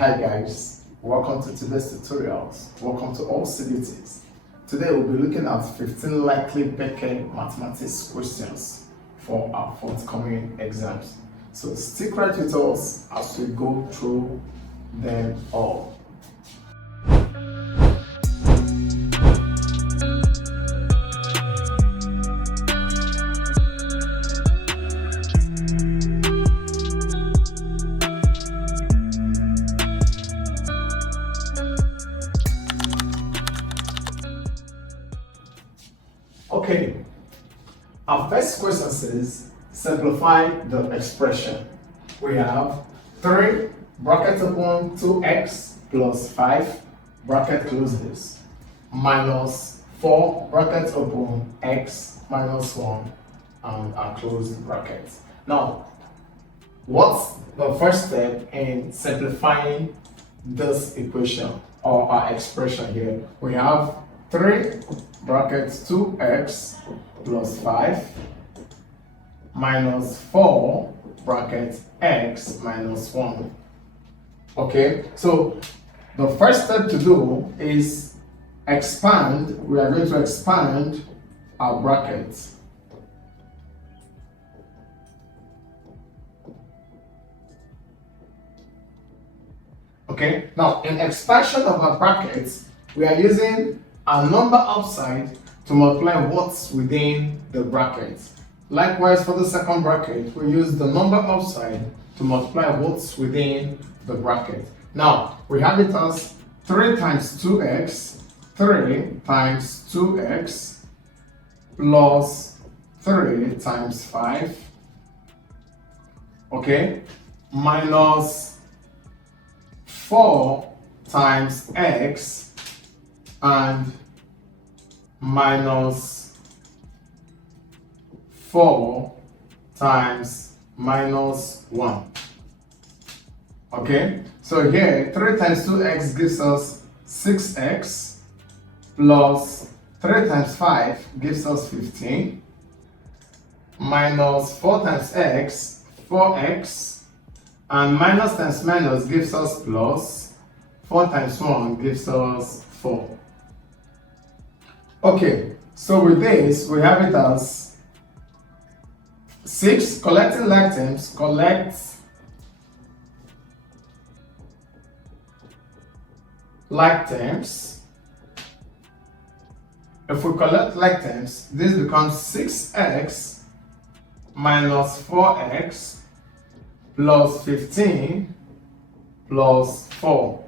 Hi guys, welcome to today's tutorials. Welcome to AllCBTs. Today we'll be looking at 15 likely BECE mathematics questions for our forthcoming exams. So stick right with us as we go through them all. Okay, our first question says, simplify the expression. We have 3 bracket open 2x plus 5 bracket close this minus 4 bracket open x minus 1 and a closed bracket. Now, what's the first step in simplifying this equation or our expression here? We have 3 brackets 2x plus 5 minus 4 bracket x minus 1. Okay, so the first step to do is expand. We are going to expand our brackets. Okay, now in expansion of our brackets, we are using a number outside to multiply what's within the bracket. Likewise, for the second bracket, we use the number outside to multiply what's within the bracket. Now, we have it as 3 times 2x, 3 times 2x plus 3 times 5, okay, minus 4 times x and minus 4 times minus 1. Okay, so here 3 times 2x gives us 6x plus 3 times 5 gives us 15 minus 4 times x, 4x, and minus times minus gives us plus, 4 times 1 gives us 4. Okay, so with this, we have it as 6, collecting like terms, collect like terms. If we collect like terms, this becomes 6x minus 4x plus 15 plus 4.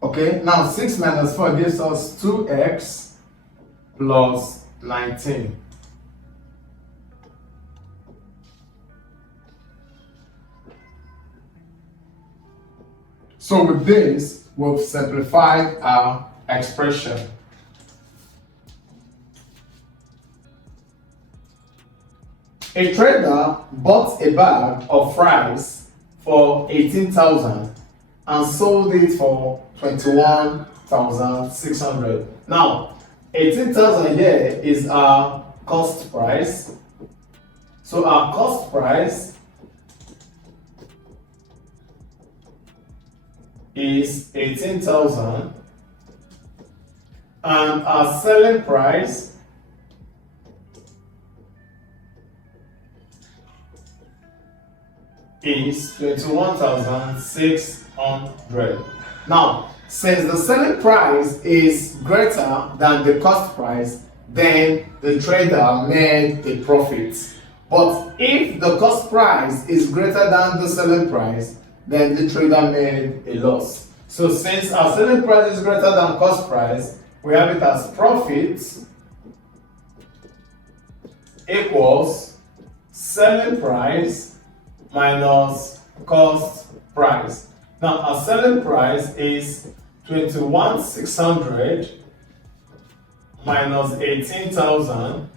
Okay, now 6 minus 4 gives us 2x plus 19. So with this, we've simplified our expression. A trader bought a bag of fries for 18,000 and sold it for 21,600. Now, 18,000 here is our cost price. So our cost price is 18,000 and our selling price is 21,600. Now, since the selling price is greater than the cost price, then the trader made a profit. But if the cost price is greater than the selling price, then the trader made a loss. So since our selling price is greater than cost price, we have it as profit equals selling price minus cost price. Now our selling price is 21,600 minus 18,000,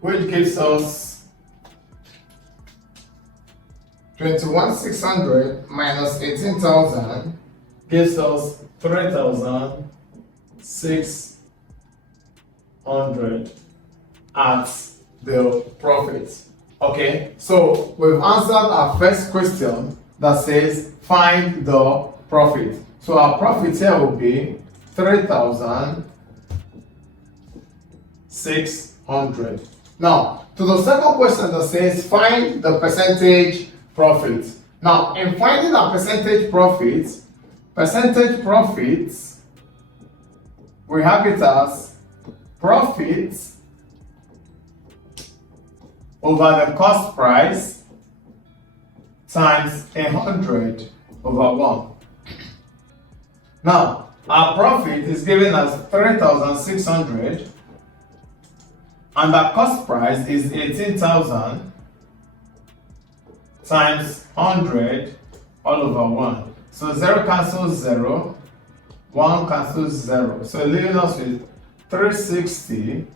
which gives us 21,600 minus 18,000 gives us 3,600 as the profit. Okay, so we've answered our first question that says find the profit. So our profit here will be 3,600. Now, to the second question that says find the percentage profit. Now, in finding a percentage profits, we have it as profits over the cost price times 100 over 1. Now, our profit is given as 3,600 and the cost price is 18,000 times 100 all over 1. So 0 cancels 0, 1 cancels 0. So leaving us with 360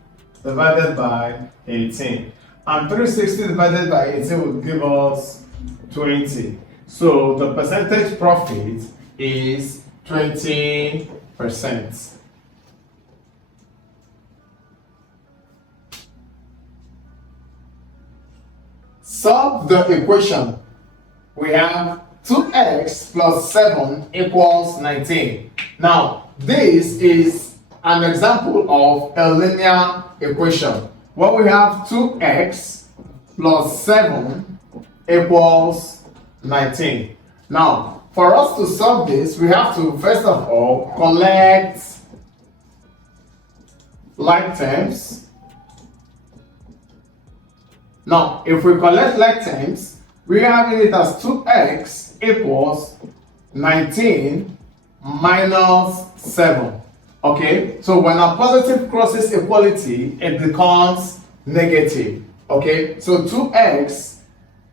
divided by 18. And 360 divided by 18 will give us 20. So the percentage profit is 20%. Solve the equation. We have 2x plus 7 equals 19. Now, this is an example of a linear equation. Where we have 2x plus 7 equals 19. Now, for us to solve this, we have to first of all collect like terms. Now, if we collect like terms, we have it as 2x equals 19 minus 7. Okay, so when a positive crosses equality, it becomes negative. Okay, so 2x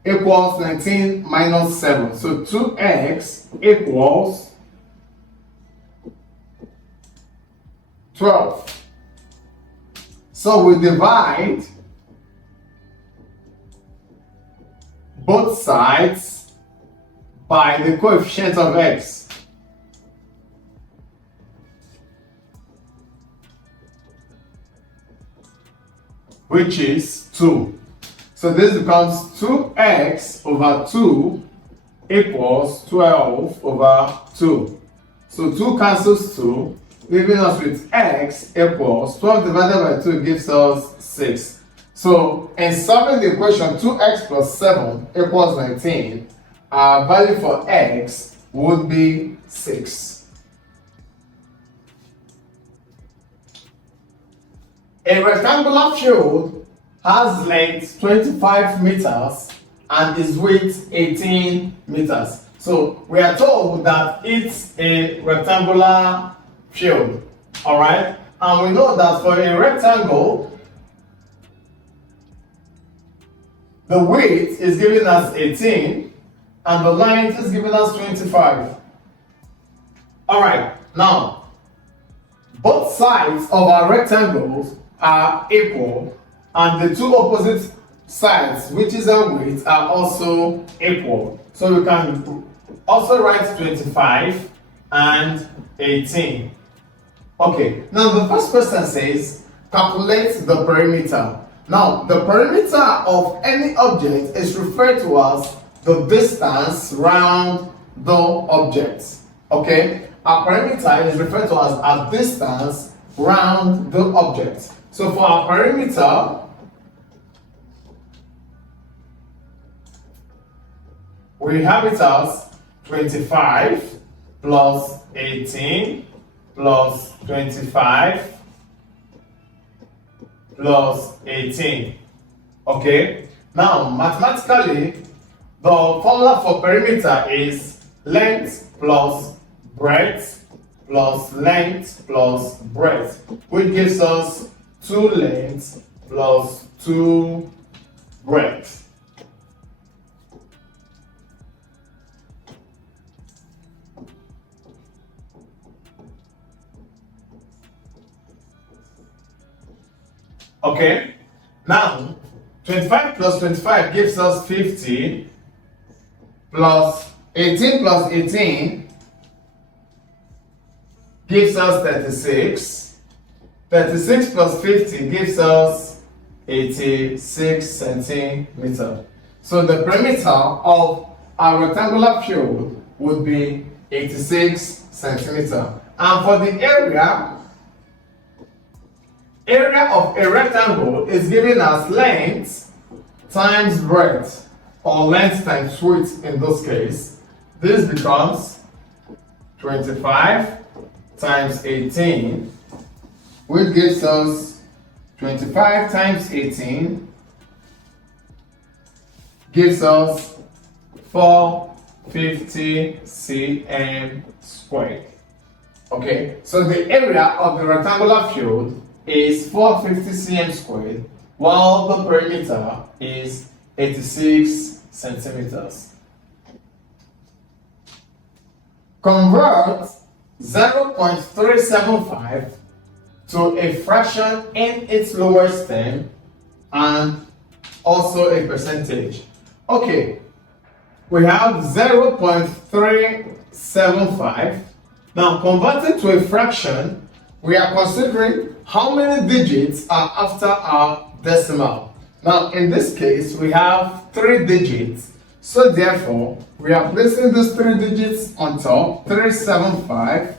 equals 19 minus 7. So 2x equals 12. So we divide both sides by the coefficient of x. Which is 2. So this becomes 2x over 2 equals 12 over 2. So 2 cancels 2, leaving us with x equals 12 divided by 2 gives us 6. So in solving the equation 2x plus 7 equals 19, our value for x would be 6. A rectangular field has length 25 meters and is width 18 meters. So we are told that it's a rectangular field, all right? And we know that for a rectangle, the width is given as 18 and the length is given as 25. All right, now, both sides of our rectangles are equal and the two opposite sides, which is our width, are also equal. So we can also write 25 and 18. Okay, now the first question says calculate the perimeter. Now the perimeter of any object is referred to as the distance round the object. Okay, a perimeter is referred to as a distance round the object. So for our perimeter, we have it as 25 plus 18 plus 25 plus 18. Okay, now mathematically, the formula for perimeter is length plus breadth plus length plus breadth, which gives us 2 lengths plus 2 breadth. Okay, now 25 plus 25 gives us 50 plus 18 gives us 36. 36 plus 50 gives us 86 centimeters. So the perimeter of our rectangular field would be 86 centimeter. And for the area of a rectangle is given as length times breadth, or length times width in this case. This becomes 25 times 18, which gives us 25 times 18 gives us 450 cm squared. Okay, so the area of the rectangular field is 450 cm squared, while the perimeter is 86 centimeters. Convert 0.375 to a fraction in its lowest term and also a percentage. Okay, we have 0.375. Now, converted to a fraction, we are considering how many digits are after our decimal. Now, in this case, we have 3 digits. So therefore, we are placing these 3 digits on top, 375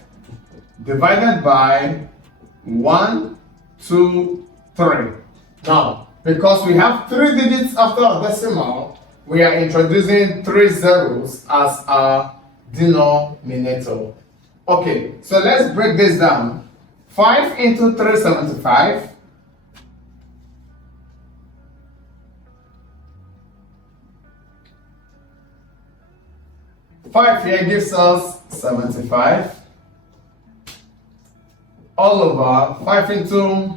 divided by 1, 2, 3. Now, because we have 3 digits after our decimal, we are introducing 3 zeros as our denominator. Okay, so let's break this down. 5 into 375. 5 here gives us 75. All over 5 into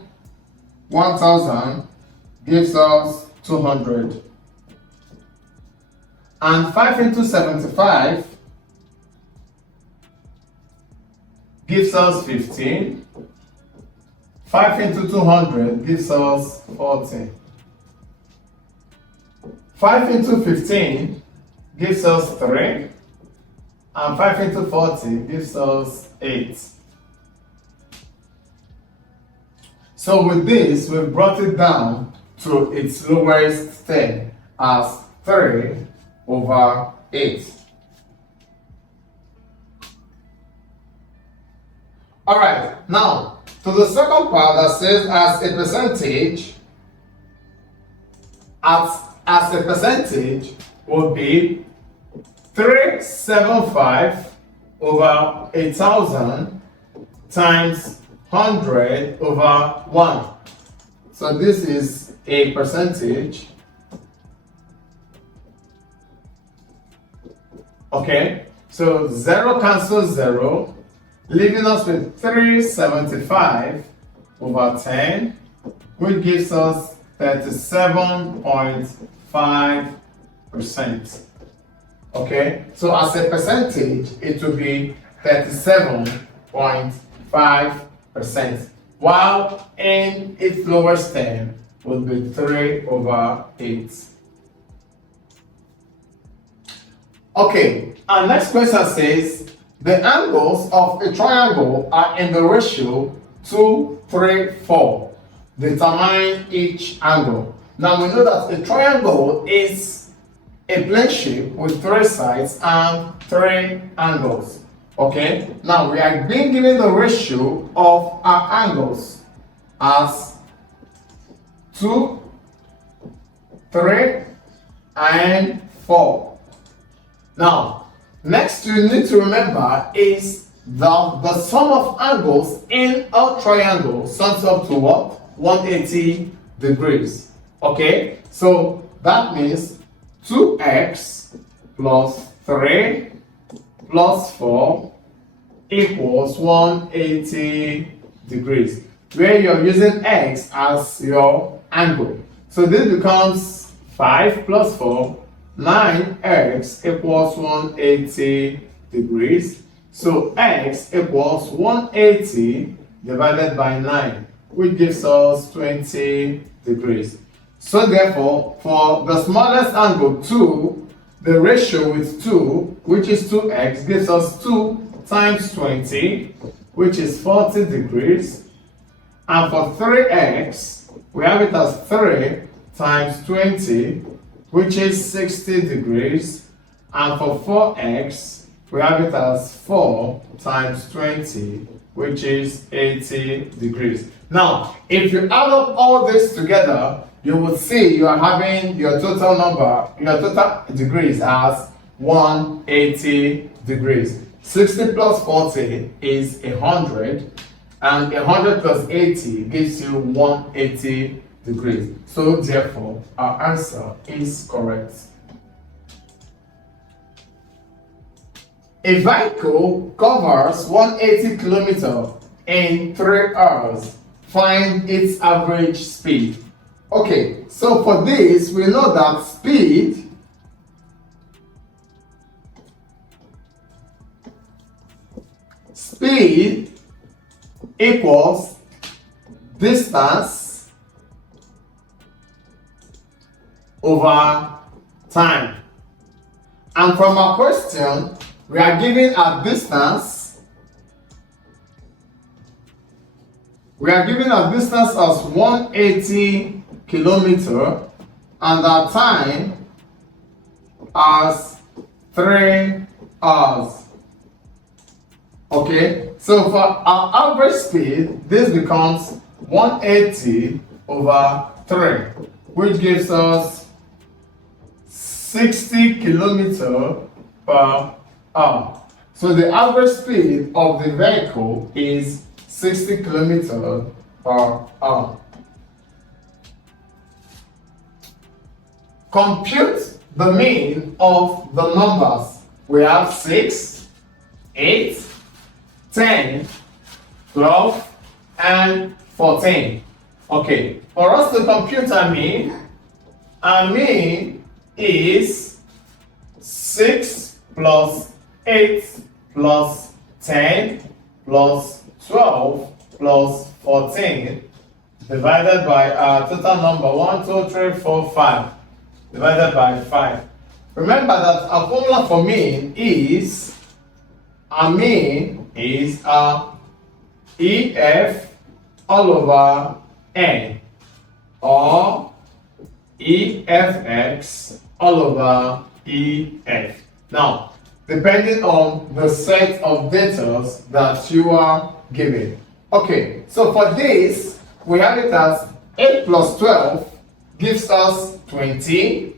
1000 gives us 200. And 5 into 75 gives us 15. 5 into 200 gives us 40. 5 into 15 gives us 3. And 5 into 40 gives us 8. So with this, we've brought it down to its lowest term as 3/8. Alright, now to the second part that says as a percentage, as a percentage would be 375 over 1000 times 100 over 1. So this is a percentage. Okay, so 0 cancels 0, leaving us with 375 over 10, which gives us 37.5%. Okay, so as a percentage, it will be 37.5%, while in its lowest term will be 3/8. Okay, our next question says the angles of a triangle are in the ratio 2, 3, 4. Determine each angle. Now we know that a triangle is a plane shape with 3 sides and 3 angles. Okay, now we are being given the ratio of our angles as 2, 3, and 4. Now, next you need to remember is that the sum of angles in a triangle sums up to what? 180 degrees. Okay, so that means 2x plus 3 plus 4 equals 180 degrees, where you're using x as your angle. So this becomes 5 plus 4, 9x equals 180 degrees. So x equals 180 divided by 9, which gives us 20 degrees. So therefore, for the smallest angle 2, the ratio with 2, which is 2x, gives us 2 times 20, which is 40 degrees. And for 3x, we have it as 3 times 20, which is 60 degrees. And for 4x, we have it as 4 times 20, which is 80 degrees. Now, if you add up all this together, you will see you are having your total number, your total degrees as 180 degrees. 60 plus 40 is 100, and 100 plus 80 gives you 180 degrees. So therefore, our answer is correct. A vehicle covers 180 kilometers in 3 hours. Find its average speed. Okay, so for this, we know that speed equals distance over time. And from our question, we are given a distance. We are given a distance as 180 kilometers and our time as 3 hours. Okay, so for our average speed, this becomes 180 over 3, which gives us 60 kilometers per hour. So the average speed of the vehicle is 60 kilometers per hour. Compute the mean of the numbers. We have 6, 8, 10, 12, and 14. Okay, for us to compute our mean is 6 plus 8 plus 10 plus 12 plus 14 divided by our total number 1, 2, 3, 4, 5 divided by 5. Remember that our formula for mean is EF all over N or EFX all over EF. Now, depending on the set of data that you are given. Okay, so for this, we have it as 8 plus 12 gives us 20.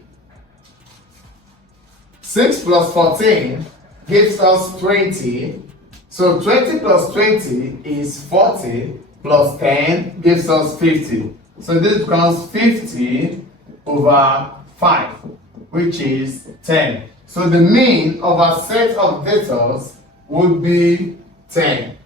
6 plus 14 gives us 20. So 20 plus 20 is 40, plus 10 gives us 50. So this becomes 50 over 5, which is 10. So the mean of a set of data would be 10.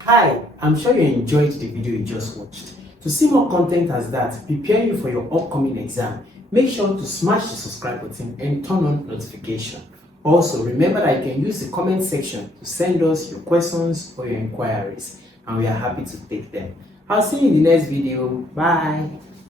Hi, I'm sure you enjoyed the video you just watched. To see more content as that, preparing you for your upcoming exam, make sure to smash the subscribe button and turn on notification. Also, remember that you can use the comment section to send us your questions or your inquiries, and we are happy to take them. I'll see you in the next video. Bye.